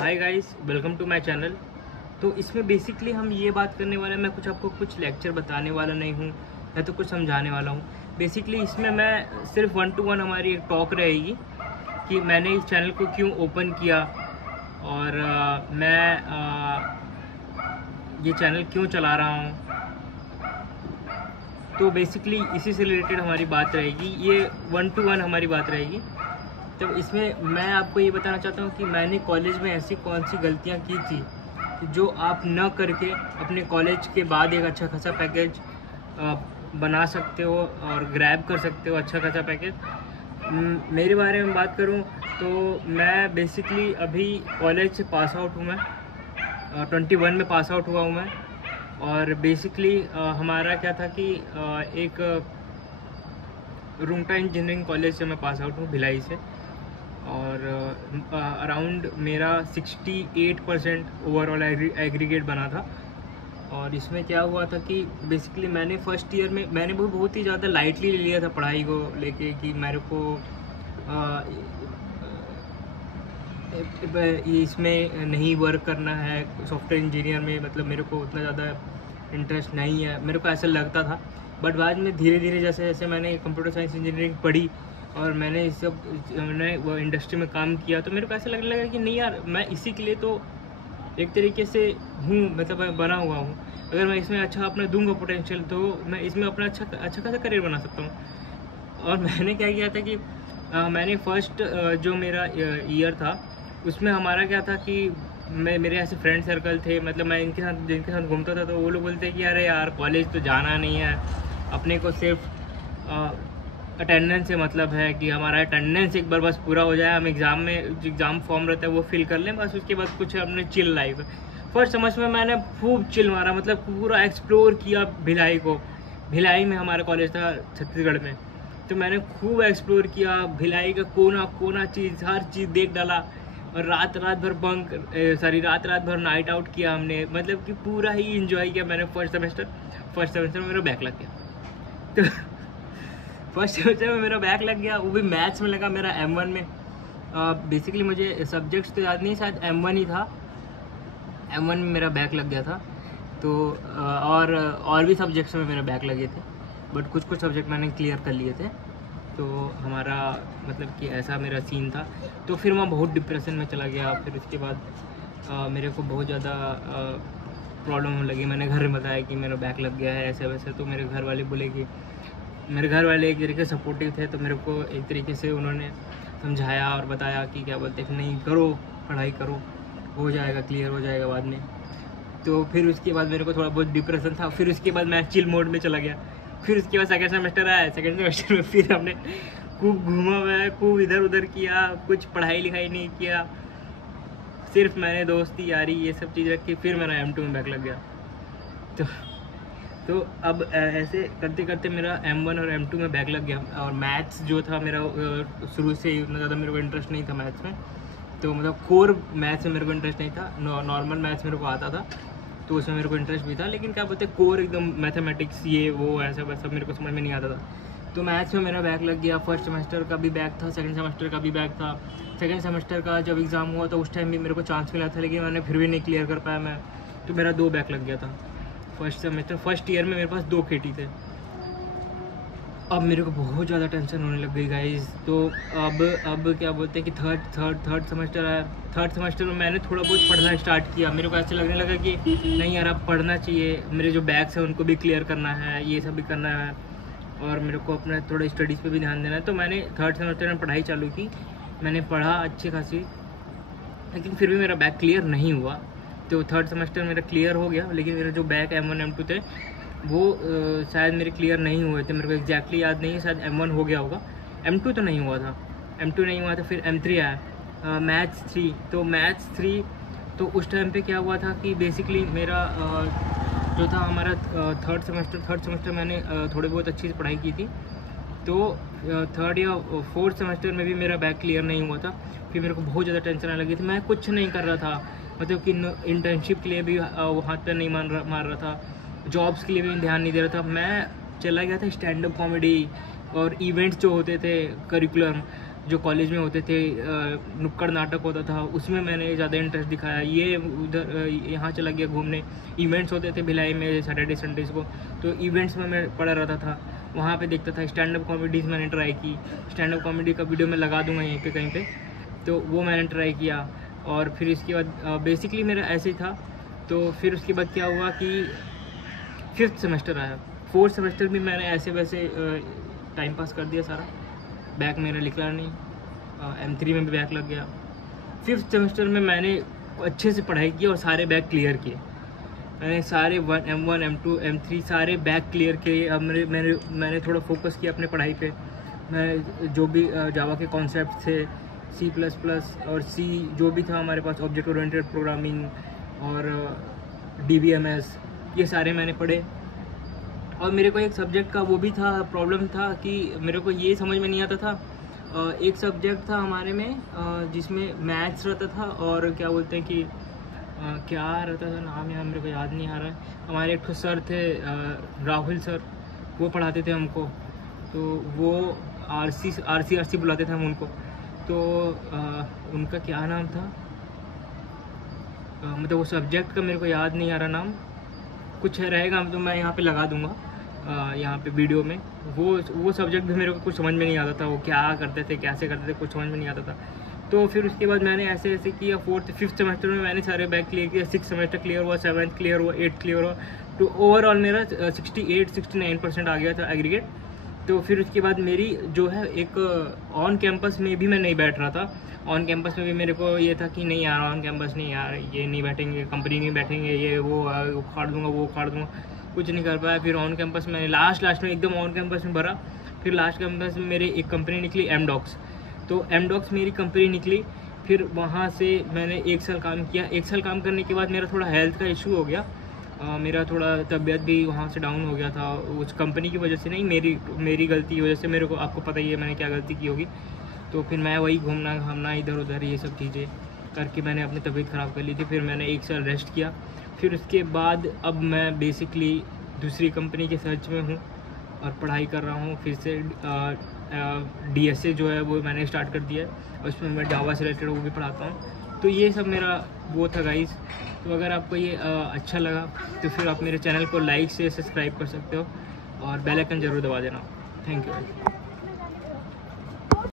Hi guys, welcome to my channel. तो इसमें basically हम ये बात करने वाले हैं, मैं आपको कुछ लेक्चर बताने वाला नहीं हूँ या तो कुछ समझाने वाला हूँ। बेसिकली इसमें मैं सिर्फ 1 to 1 हमारी एक टॉक रहेगी कि मैंने इस चैनल को क्यों ओपन किया और ये चैनल क्यों चला रहा हूँ। तो बेसिकली इसी से रिलेटेड हमारी बात रहेगी, ये 1 to 1 हमारी बात रहेगी। तो इसमें मैं आपको ये बताना चाहता हूँ कि मैंने कॉलेज में ऐसी कौन सी गलतियाँ की थी जो आप न करके अपने कॉलेज के बाद एक अच्छा खासा पैकेज बना सकते हो और ग्रैब कर सकते हो अच्छा खासा पैकेज। मेरे बारे में बात करूँ तो मैं बेसिकली अभी कॉलेज से पास आउट हूँ, मैं 21 में पास आउट हुआ हूँ मैं। और बेसिकली हमारा क्या था कि एक रुंगटा इंजीनियरिंग कॉलेज से मैं पास आउट हूँ, भिलाई से। और अराउंड मेरा 68% ओवरऑल एग्रीगेट बना था। और इसमें क्या हुआ था कि बेसिकली मैंने फर्स्ट ईयर में मैंने बहुत ही ज़्यादा लाइटली ले लिया था पढ़ाई को लेके कि मेरे को इसमें नहीं वर्क करना है सॉफ्टवेयर इंजीनियर में, मतलब मेरे को उतना ज़्यादा इंटरेस्ट नहीं है, मेरे को ऐसा लगता था। बट बाद में धीरे धीरे जैसे जैसे मैंने कंप्यूटर साइंस इंजीनियरिंग पढ़ी और मैंने मैंने वो इंडस्ट्री में काम किया तो मेरे को ऐसा लगने लगा कि नहीं यार, मैं इसी के लिए तो एक तरीके से हूँ, मतलब मैं बना हुआ हूँ। अगर मैं इसमें अच्छा अपना दूंगा पोटेंशियल तो मैं इसमें अपना अच्छा खासा करियर बना सकता हूँ। और मैंने क्या किया था कि मैंने फर्स्ट जो मेरा ईयर था उसमें हमारा क्या था कि मेरे ऐसे फ्रेंड सर्कल थे, मतलब मैं जिनके साथ घूमता था तो वो लोग बोलते कि अरे यार कॉलेज तो जाना नहीं है, अपने को सिर्फ अटेंडेंस से मतलब है कि हमारा अटेंडेंस एक बार बस पूरा हो जाए, हम एग्ज़ाम फॉर्म रहता है वो फिल कर लें, बस उसके बाद कुछ हमने चिल लाइफ। फर्स्ट सेमेस्टर में मैंने खूब चिल मारा, मतलब पूरा एक्सप्लोर किया भिलाई को। भिलाई में हमारा कॉलेज था छत्तीसगढ़ में, तो मैंने खूब एक्सप्लोर किया भिलाई का कोना कोना चीज़, हर चीज़ देख डाला। और रात भर रात भर नाइट आउट किया हमने, मतलब कि पूरा ही इंजॉय किया मैंने। फर्स्ट सेमेस्टर में मेरा बैक लग गया। तो फर्स्ट सेमेस्टर में मेरा बैक लग गया, वो भी मैथ्स में लगा मेरा M1 में। बेसिकली मुझे सब्जेक्ट्स तो याद नहीं, शायद M1 ही था, M1 में मेरा बैक लग गया था। तो और भी सब्जेक्ट्स में मेरे बैक लगे थे, बट कुछ सब्जेक्ट मैंने क्लियर कर लिए थे। तो हमारा मतलब कि ऐसा मेरा सीन था। तो फिर मैं बहुत डिप्रेशन में चला गया। फिर उसके बाद मेरे को बहुत ज़्यादा प्रॉब्लम होने लगी। मैंने घर में बताया कि मेरा बैक लग गया है ऐसे वैसे, तो मेरे घर वाले बोले कि मेरे घर वाले एक तरीके से सपोर्टिव थे, तो मेरे को एक तरीके से उन्होंने समझाया और बताया कि क्या बोलते हैं, नहीं करो, पढ़ाई करो, हो जाएगा, क्लियर हो जाएगा बाद में। तो फिर उसके बाद मेरे को थोड़ा बहुत डिप्रेशन था। फिर उसके बाद मैं चिल मोड में चला गया। फिर उसके बाद सेकेंड सेमेस्टर आया। सेकेंड सेमेस्टर में फिर हमने खूब घूमा हुआ है, खूब इधर उधर किया, कुछ पढ़ाई लिखाई नहीं किया, सिर्फ मैंने दोस्ती यारी ये सब चीज़ रखी। फिर मेरा M2 में बैक लग गया। तो अब ऐसे करते करते मेरा M1 और M2 में बैक लग गया। और मैथ्स जो था मेरा शुरू से ही उतना ज़्यादा मेरे को इंटरेस्ट नहीं था मैथ्स में। तो मतलब कोर मैथ्स में मेरे को इंटरेस्ट नहीं था, नॉर्मल मैथ्स मेरे को आता था तो उसमें मेरे को इंटरेस्ट भी था, लेकिन क्या बोलते हैं कोर एकदम मैथमेटिक्स ये वो ऐसा वैसा मेरे को समझ में नहीं आता था। तो मैथ्स में मेरा बैक लग गया। फर्स्ट सेमेस्टर का भी बैक था, सेकंड सेमेस्टर का भी बैक था। सेकंड सेमेस्टर का जब एग्ज़ाम हुआ तो उस टाइम भी मेरे को चांस मिला था, लेकिन मैंने फिर भी नहीं क्लियर कर पाया मैं। तो मेरा 2 बैक लग गया था फर्स्ट सेमेस्टर। फर्स्ट ईयर में मेरे पास 2 KT थे। अब मेरे को बहुत ज़्यादा टेंशन होने लग गई गाइस। तो अब क्या बोलते हैं कि थर्ड सेमेस्टर आया। थर्ड सेमेस्टर में मैंने थोड़ा बहुत पढ़ना स्टार्ट किया। मेरे को ऐसे लगने लगा कि नहीं यार, अब पढ़ना चाहिए, मेरे जो बैक्स हैं उनको भी क्लियर करना है, ये सब भी करना है, और मेरे को अपना थोड़ा स्टडीज़ पे भी ध्यान देना है। तो मैंने थर्ड सेमेस्टर में पढ़ाई चालू की, मैंने पढ़ा अच्छी खासी, लेकिन फिर भी मेरा बैक क्लियर नहीं हुआ। तो थर्ड सेमेस्टर मेरा क्लियर हो गया, लेकिन मेरे जो बैक M1 M2 थे वो शायद मेरे क्लियर नहीं हुए थे। मेरे को एग्जैक्टली याद नहीं है, शायद M1 हो गया होगा, M2 तो नहीं हुआ था। M2 नहीं हुआ था, फिर M3 आया, मैथ्स 3। तो मैथ्स 3 तो उस टाइम पे क्या हुआ था कि बेसिकली मेरा जो था हमारा थर्ड सेमेस्टर मैंने थोड़ी बहुत अच्छी से पढ़ाई की थी। तो थर्ड या फोर्थ सेमेस्टर में भी मेरा बैक क्लियर नहीं हुआ था। फिर मेरे को बहुत ज़्यादा टेंशन आने लगी थी। मैं कुछ नहीं कर रहा था, मतलब कि इंटर्नशिप के लिए भी हाथ पे नहीं मार रहा था, जॉब्स के लिए भी ध्यान नहीं दे रहा था। मैं चला गया था स्टैंड अप कॉमेडी और इवेंट्स जो होते थे करिकुलम, जो कॉलेज में होते थे नुक्कड़ नाटक होता था, उसमें मैंने ज़्यादा इंटरेस्ट दिखाया। ये उधर यहाँ चला गया घूमने, इवेंट्स होते थे भिलाई में सैटरडे संडेज़ को, तो इवेंट्स में मैं पड़ा रहता था, वहाँ पे देखता था। स्टैंड अप कॉमेडीज़ मैंने ट्राई की, स्टैंड अप कॉमेडी का वीडियो मैं लगा दूँगा यहीं पे कहीं पे, तो वो मैंने ट्राई किया। और फिर इसके बाद बेसिकली मेरा ऐसे ही था। तो फिर उसके बाद क्या हुआ कि 5th सेमेस्टर आया, 4th सेमेस्टर भी मैंने ऐसे वैसे टाइम पास कर दिया सारा, बैक मेरा निकला नहीं, M3 में भी बैक लग गया। 5th सेमेस्टर में मैंने अच्छे से पढ़ाई की और सारे बैक क्लियर किए। मैंने सारे M1 M2 M3 सारे बैक क्लियर किए। अब मैंने थोड़ा फोकस किया अपने पढ़ाई पे। मैं जो भी जावा के कॉन्सेप्ट थे, C++ और C जो भी था हमारे पास, ऑब्जेक्ट ओरिएंटेड प्रोग्रामिंग और DBMS, ये सारे मैंने पढ़े। और मेरे को एक सब्जेक्ट का वो भी था, प्रॉब्लम था कि मेरे को ये समझ में नहीं आता था। एक सब्जेक्ट था हमारे में जिसमें मैथ्स रहता था और क्या बोलते हैं कि क्या रहता था नाम, यार मेरे को याद नहीं आ रहा है। हमारे एक सर थे राहुल सर, वो पढ़ाते थे हमको, तो वो आरसी बुलाते थे हम उनको। तो उनका क्या नाम था, मतलब वो सब्जेक्ट का मेरे को याद नहीं आ रहा नाम, कुछ रहेगा तो मैं यहाँ पे लगा दूँगा यहाँ पे वीडियो में। वो सब्जेक्ट भी मेरे को कुछ समझ में नहीं आता था, वो क्या करते थे कैसे करते थे कुछ समझ में नहीं आता था। तो फिर उसके बाद मैंने ऐसे किया। 5th सेमेस्टर में मैंने सारे बैक क्लियर किया। 6th सेमेस्टर क्लियर हुआ, 7th क्लियर हुआ, 8th क्लियर हुआ, तो ओवरऑल मेरा 68-69% आ गया था एग्रीगेट। तो फिर उसके बाद मेरी जो है एक ऑन कैंपस में भी मैं नहीं बैठ रहा था। ऑन कैंपस में भी मेरे को ये था कि नहीं यार, ऑन कैंपस नहीं यार, ये नहीं बैठेंगे, कंपनी नहीं बैठेंगे, ये वो उखाड़ दूंगा वो उखाड़ दूंगा, कुछ नहीं कर पाया। फिर ऑन कैंपस में लास्ट में एकदम ऑन कैंपस में भरा। फिर लास्ट कैंपस में मेरी एक कंपनी निकली एमडॉक्स, तो एमडॉक्स मेरी कंपनी निकली। फिर वहाँ से मैंने 1 साल काम किया। 1 साल काम करने के बाद मेरा थोड़ा हेल्थ का इशू हो गया, मेरा थोड़ा तबीयत भी वहाँ से डाउन हो गया था, उस कंपनी की वजह से नहीं, मेरी गलती की वजह से। मेरे को आपको पता ही है मैंने क्या गलती की होगी। तो फिर मैं वही घूमना घामना इधर उधर ये सब चीज़ें करके मैंने अपनी तबीयत ख़राब कर ली थी। फिर मैंने 1 साल रेस्ट किया। फिर उसके बाद अब मैं बेसिकली दूसरी कंपनी के सर्च में हूँ और पढ़ाई कर रहा हूँ। फिर से DSA जो है वो मैंने स्टार्ट कर दिया है, और उसमें मैं जावा से रिलेटेड वो भी पढ़ाता हूँ। तो ये सब मेरा वो था गाइस। तो अगर आपको ये अच्छा लगा तो फिर आप मेरे चैनल को लाइक से सब्सक्राइब कर सकते हो और बेल आइकन ज़रूर दबा देना। Thank you.